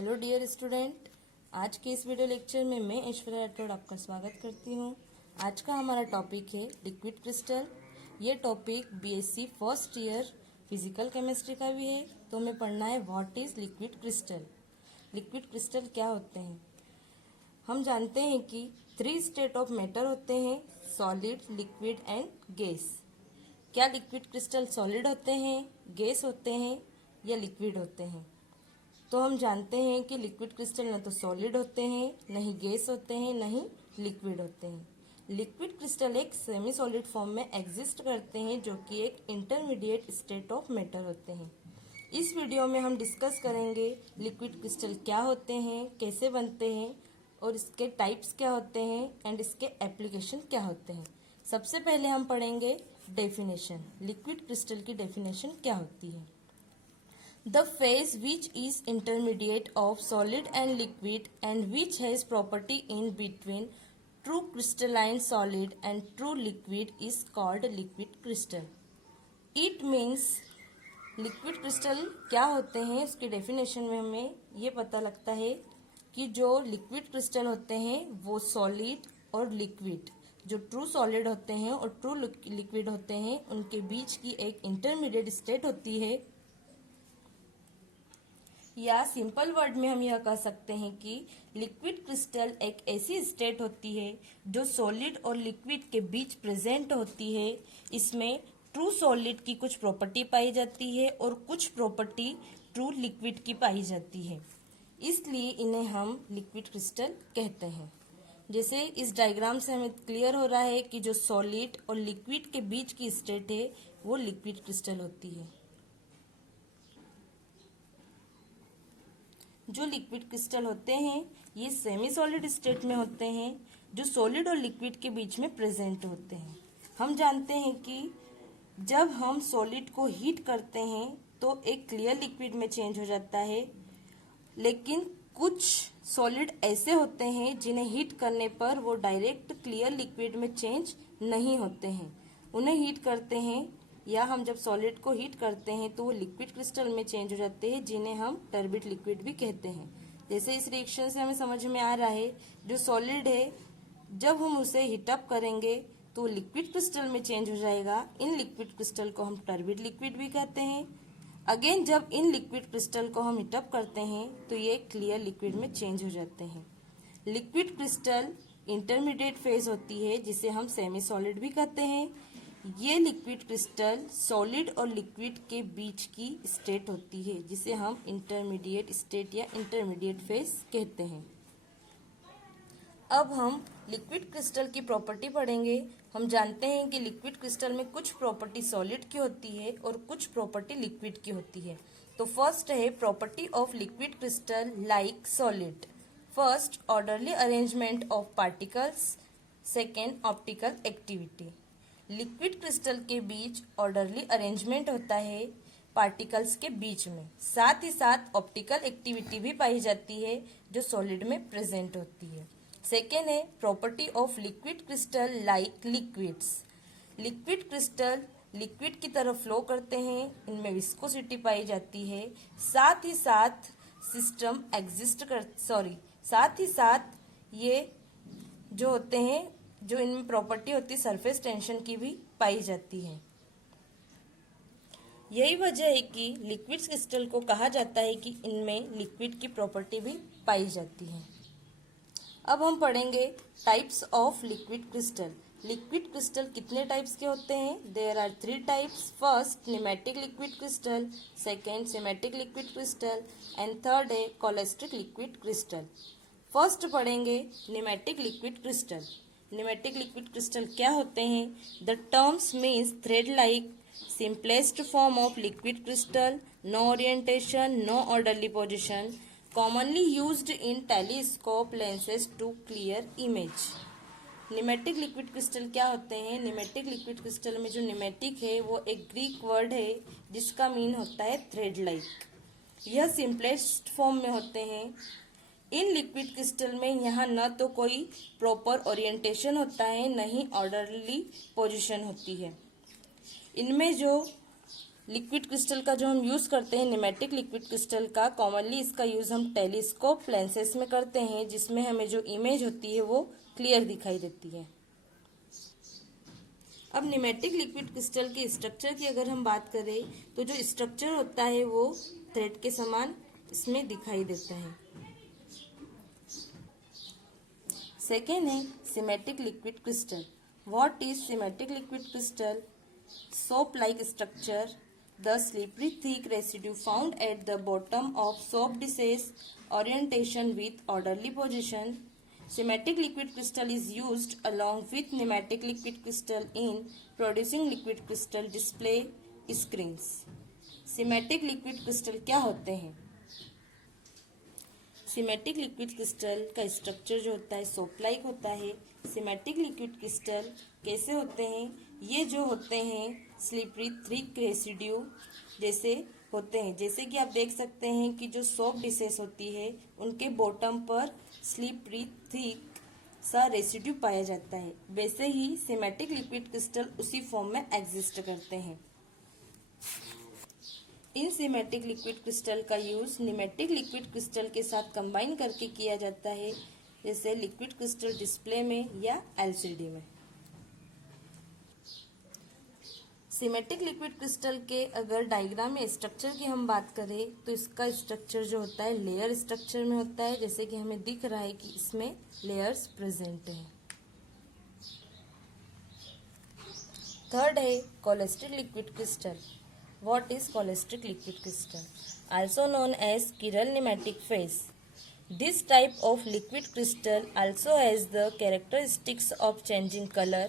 Hello dear student, आज के इस वीडियो लेक्चर में मैं ऐश्वर्या राठौड़ आपका स्वागत करती हूँ। आज का हमारा टॉपिक है लिक्विड क्रिस्टल। ये topic BSc first year physical chemistry का भी है। तो हमें पढ़ना है what is liquid crystal. Liquid crystal क्या होते हैं? हम जानते हैं कि 3 स्टेट ऑफ मैटर होते हैं, सॉलिड, लिक्विड एंड गैस। क्या लिक्विड क्रिस्टल सॉलिड होते हैं, गैस होते हैं या लिक्विड होते हैं? तो हम जानते हैं कि लिक्विड क्रिस्टल न तो सॉलिड होते हैं, न ही गैस होते हैं, न ही लिक्विड होते हैं। लिक्विड क्रिस्टल एक सेमी सॉलिड फॉर्म में एग्जिस्ट करते हैं, जो कि एक इंटरमीडिएट स्टेट ऑफ मैटर होते हैं। इस वीडियो में हम डिस्कस करेंगे लिक्विड क्रिस्टल क्या होते हैं, कैसे बनते हैं और इसके टाइप्स क्या होते हैं एंड इसके एप्लीकेशन क्या होते हैं। सबसे पहले हम पढ़ेंगे डेफिनेशन। लिक्विड क्रिस्टल की डेफिनेशन क्या होती है? The phase which is intermediate of solid and liquid and which has property in between true crystalline solid and true liquid is called liquid crystal. It means liquid crystal क्या होते हैं, उसकी definition में हमें ये पता लगता है कि जो लिक्विड क्रिस्टल होते हैं वो सॉलिड और लिक्विड, जो ट्रू सॉलिड होते हैं और ट्रू लिक्विड होते हैं, उनके बीच की एक इंटरमीडिएट स्टेट होती है। या सिंपल वर्ड में हम यह कह सकते हैं कि लिक्विड क्रिस्टल एक ऐसी स्टेट होती है जो सॉलिड और लिक्विड के बीच प्रेजेंट होती है। इसमें ट्रू सॉलिड की कुछ प्रॉपर्टी पाई जाती है और कुछ प्रॉपर्टी ट्रू लिक्विड की पाई जाती है, इसलिए इन्हें हम लिक्विड क्रिस्टल कहते हैं। जैसे इस डायग्राम से हमें क्लियर हो रहा है कि जो सॉलिड और लिक्विड के बीच की स्टेट है वो लिक्विड क्रिस्टल होती है। जो लिक्विड क्रिस्टल होते हैं ये सेमी सॉलिड स्टेट में होते हैं, जो सॉलिड और लिक्विड के बीच में प्रेजेंट होते हैं। हम जानते हैं कि जब हम सॉलिड को हीट करते हैं तो एक क्लियर लिक्विड में चेंज हो जाता है, लेकिन कुछ सॉलिड ऐसे होते हैं जिन्हें हीट करने पर वो डायरेक्ट क्लियर लिक्विड में चेंज नहीं होते हैं। उन्हें हीट करते हैं या हम जब सॉलिड को हीट करते हैं तो वो लिक्विड क्रिस्टल में चेंज हो जाते हैं, जिन्हें हम टर्बिड लिक्विड भी कहते हैं। जैसे इस रिएक्शन से हमें समझ में आ रहा है, जो सॉलिड है जब हम उसे हीटअप करेंगे तो लिक्विड क्रिस्टल में चेंज हो जाएगा। इन लिक्विड क्रिस्टल को हम टर्बिड लिक्विड भी कहते हैं। अगेन जब इन लिक्विड क्रिस्टल को हम हीटअप करते हैं तो ये क्लियर लिक्विड में चेंज हो जाते हैं। लिक्विड क्रिस्टल इंटरमीडिएट फेज होती है, जिसे हम सेमी सॉलिड भी कहते हैं। ये लिक्विड क्रिस्टल सॉलिड और लिक्विड के बीच की स्टेट होती है, जिसे हम इंटरमीडिएट स्टेट या इंटरमीडिएट फेज कहते हैं। अब हम लिक्विड क्रिस्टल की प्रॉपर्टी पढ़ेंगे। हम जानते हैं कि लिक्विड क्रिस्टल में कुछ प्रॉपर्टी सॉलिड की होती है और कुछ प्रॉपर्टी लिक्विड की होती है। तो फर्स्ट है property of liquid crystal like solid. First, orderly arrangement of particles. Second, optical activity. Liquid crystal के बीच ऑर्डरली अरेंजमेंट होता है पार्टिकल्स के बीच में, साथ ही साथ ऑप्टिकल एक्टिविटी भी पाई जाती है जो सॉलिड में प्रेजेंट होती है। सेकेंड है property of liquid crystal like liquids. Liquid crystal liquid की तरफ फ्लो करते हैं, इनमें विस्कोसिटी पाई जाती है, साथ ही साथ साथ ही साथ ये जो होते हैं, जो इनमें प्रॉपर्टी होती है सरफेस टेंशन की भी पाई जाती है। यही वजह है कि लिक्विड क्रिस्टल को कहा जाता है कि इनमें लिक्विड की प्रॉपर्टी भी पाई जाती है। अब हम पढ़ेंगे types of liquid crystal. Liquid crystal कितने टाइप्स के होते हैं? There are 3 types. First, nematic liquid crystal. Second, symmetric liquid crystal and third है कोलेस्ट्रिक लिक्विड क्रिस्टल। फर्स्ट पढ़ेंगे nematic liquid crystal. Nematic liquid crystal क्या होते हैं? The terms means thread like simplest form of liquid crystal, no orientation, no orderly position, commonly used in telescope lenses to clear image. Pneumatic liquid crystal क्या होते हैं? Pneumatic liquid crystal में जो pneumatic है वो एक ग्रीक वर्ड है जिसका मीन होता है थ्रेड लाइक। यह सिंपलेस्ट फॉर्म में होते हैं। इन लिक्विड क्रिस्टल में यहाँ न तो कोई प्रॉपर ओरिएंटेशन होता है, न ही ऑर्डरली पोजीशन होती है। इनमें जो लिक्विड क्रिस्टल का जो हम यूज करते हैं निमेटिक लिक्विड क्रिस्टल का, कॉमनली इसका यूज हम टेलीस्कोप लेंसेज में करते हैं, जिसमें हमें जो इमेज होती है वो क्लियर दिखाई देती है। अब निमेटिक लिक्विड क्रिस्टल के स्ट्रक्चर की अगर हम बात करें तो जो स्ट्रक्चर होता है वो थ्रेड के समान इसमें दिखाई देता है। सेकेंड है symmetric liquid crystal. What is symmetric liquid crystal? Soap like structure, the slippery thick residue found at the bottom of soap dishes, orientation with orderly position. Symmetric liquid crystal is used along with pneumatic liquid crystal in producing liquid crystal display screens. Symmetric liquid crystal क्या होते हैं? Symmetric liquid crystal का structure जो होता है soap like होता है। Symmetric liquid crystal कैसे होते हैं? ये जो होते हैं स्लिपरी थिक रेसिड्यू जैसे होते हैं, जैसे कि आप देख सकते हैं कि जो सोप डिशेस होती है उनके बॉटम पर स्लिपरी थिक सा रेसिड्यू पाया जाता है, वैसे ही सिमेट्रिक लिक्विड क्रिस्टल उसी फॉर्म में एग्जिस्ट करते हैं। इन सिमेट्रिक लिक्विड क्रिस्टल का यूज निमेटिक लिक्विड क्रिस्टल के साथ कंबाइन करके किया जाता है, जैसे लिक्विड क्रिस्टल डिस्प्ले में या एलसीडी में। सिमेट्रिक लिक्विड क्रिस्टल के अगर डायग्राम में स्ट्रक्चर की हम बात करें तो इसका स्ट्रक्चर जो होता है लेयर स्ट्रक्चर में होता है, जैसे कि हमें दिख रहा है कि इसमें लेयर्स प्रेजेंट हैं। थर्ड है cholesteric liquid crystal. What is colestric liquid crystal? Also known as chiral nematic phase. This type of liquid crystal also has the characteristics of changing color.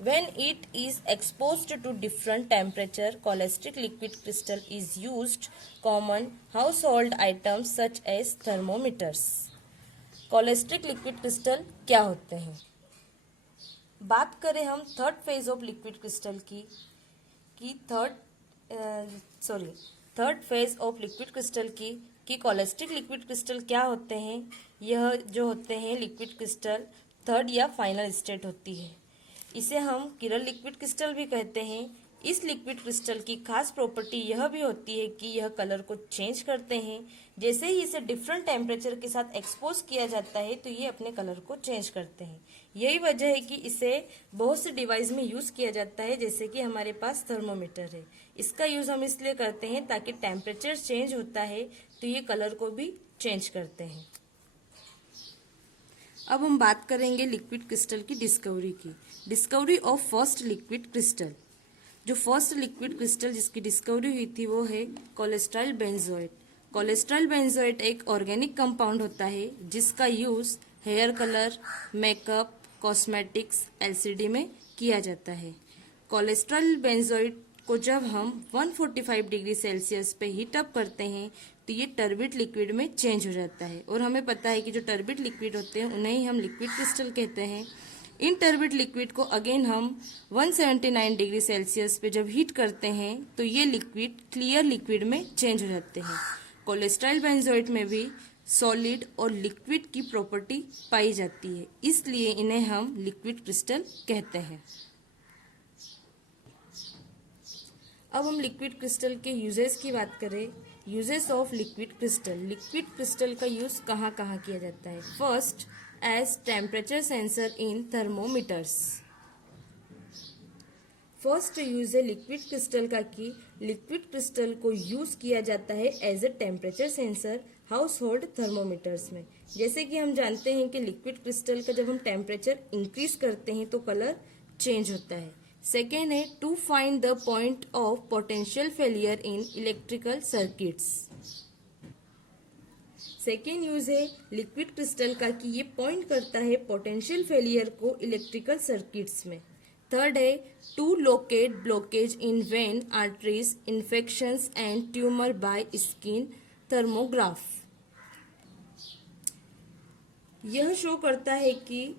When it is exposed to different temperature, colestric liquid crystal is used common household items such as thermometers. Colestric liquid crystal क्या होते हैं? बात करें हम third phase of liquid crystal की third phase of liquid crystal की cholesteric liquid crystal क्या होते हैं। यह जो होते हैं लिक्विड क्रिस्टल थर्ड या फाइनल स्टेट होती है, इसे हम किरल लिक्विड क्रिस्टल भी कहते हैं। इस लिक्विड क्रिस्टल की खास प्रॉपर्टी यह भी होती है कि यह कलर को चेंज करते हैं, जैसे ही इसे डिफरेंट टेम्परेचर के साथ एक्सपोज किया जाता है तो ये अपने कलर को चेंज करते हैं। यही वजह है कि इसे बहुत से डिवाइस में यूज किया जाता है, जैसे कि हमारे पास थर्मोमीटर है। इसका यूज हम इसलिए करते हैं ताकि टेम्परेचर चेंज होता है तो ये कलर को भी चेंज करते हैं। अब हम बात करेंगे लिक्विड क्रिस्टल की discovery of first liquid crystal. जो फर्स्ट लिक्विड क्रिस्टल जिसकी डिस्कवरी हुई थी वो है कोलेस्ट्रॉल बेंजोएट। कोलेस्ट्रॉल बेंजोएट एक ऑर्गेनिक कंपाउंड होता है जिसका use hair colour, makeup, cosmetics, LCD में किया जाता है। कोलेस्ट्रॉल बेंजोएट को जब हम 145 डिग्री सेल्सियस पे हीट अप करते हैं तो ये टर्बिड लिक्विड में चेंज हो जाता है, और हमें पता है कि जो टर्बिड लिक्विड होते हैं उन्हें ही हम लिक्विड क्रिस्टल कहते हैं। इन टर्बिड लिक्विड को अगेन हम 179 डिग्री सेल्सियस पे जब हीट करते हैं तो ये लिक्विड क्लियर लिक्विड में चेंज हो जाते हैं। कोलेस्ट्रॉल बेंजोएट में भी सॉलिड और लिक्विड की प्रॉपर्टी पाई जाती है, इसलिए इन्हें हम लिक्विड क्रिस्टल कहते हैं। अब हम लिक्विड क्रिस्टल के यूजेस की बात करें। यूजेस ऑफ लिक्विड क्रिस्टल का यूज कहाँ कहाँ किया जाता है। First, as temperature sensor in thermometers. First use है लिक्विड क्रिस्टल का कि लिक्विड क्रिस्टल को यूज किया जाता है as a temperature sensor household thermometers में। जैसे कि हम जानते हैं कि लिक्विड क्रिस्टल का जब हम टेम्परेचर इंक्रीज करते हैं तो कलर चेंज होता है। सेकेंड है to find the point of potential failure in electrical circuits. Second use है लिक्विड क्रिस्टल का कि ये पॉइंट करता है पोटेंशियल फेलियर को इलेक्ट्रिकल सर्किट्स में। थर्ड है to locate blockage in vein, arteries, infections and tumour by skin thermograph. यह शो करता है कि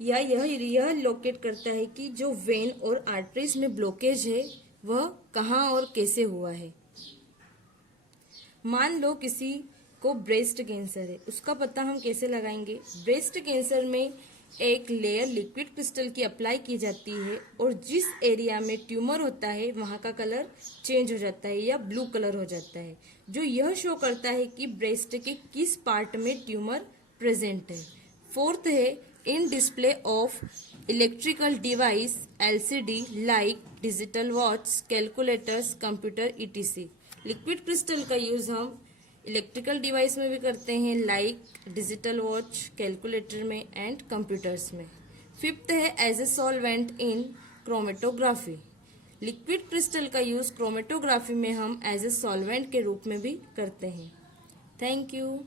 यह लोकेट करता है कि जो वेन और आर्टरीज में ब्लॉकेज है वह कहाँ और कैसे हुआ है। मान लो किसी को ब्रेस्ट कैंसर है, उसका पता हम कैसे लगाएंगे। ब्रेस्ट कैंसर में एक लेयर लिक्विड क्रिस्टल की अप्लाई की जाती है और जिस एरिया में ट्यूमर होता है वहाँ का कलर चेंज हो जाता है या ब्लू कलर हो जाता है, जो यह शो करता है कि ब्रेस्ट के किस पार्ट में ट्यूमर प्रेजेंट है। फोर्थ है in display of electrical device LCD like digital watch, calculators, computer ETC. Liquid crystal का यूज हम इलेक्ट्रिकल डिवाइस में भी करते हैं लाइक डिजिटल वॉच, कैलकुलेटर में एंड कंप्यूटर्स में। फिफ्थ है as a solvent in chromatography. Liquid crystal का यूज क्रोमेटोग्राफी में हम एज ए सॉल्वेंट के रूप में भी करते हैं। Thank you.